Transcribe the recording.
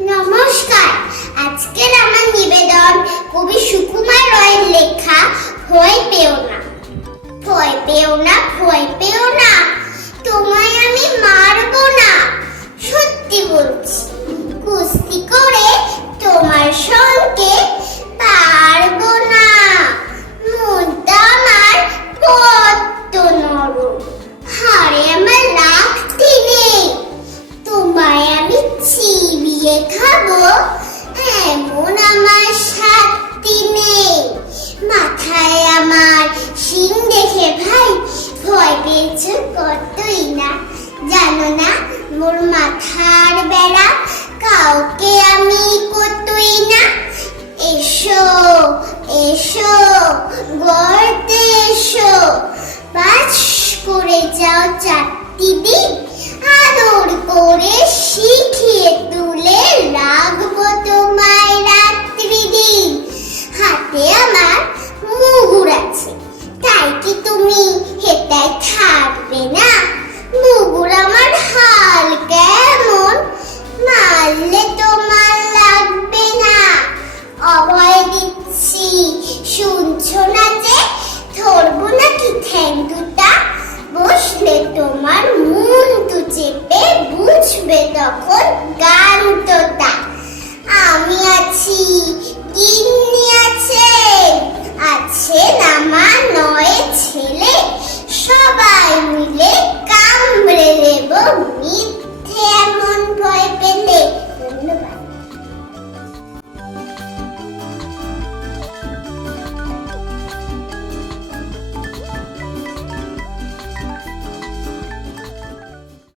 নমস্কার। আজকের আমার নিবেদন কবি সুকুমার রয়ের লেখা, ভয় পেও না। ভয় পেও না, ভয় পেও না। তোমায় আমি মারবো না। সত্যি বলছি। কুস্তি খাব আমার শান্তি নেই। মাথায় আমার শিং দেখে ভাই ভয় পেয়েছে কতই না। জানো না, মোর মাথার বেড়া কাউকে আমি কতই না। এসো এসো, গর্তে এসো। বাস করে যাও চারটি দিন আদর করে বুঝবে তখন গান তোটা আমি আছি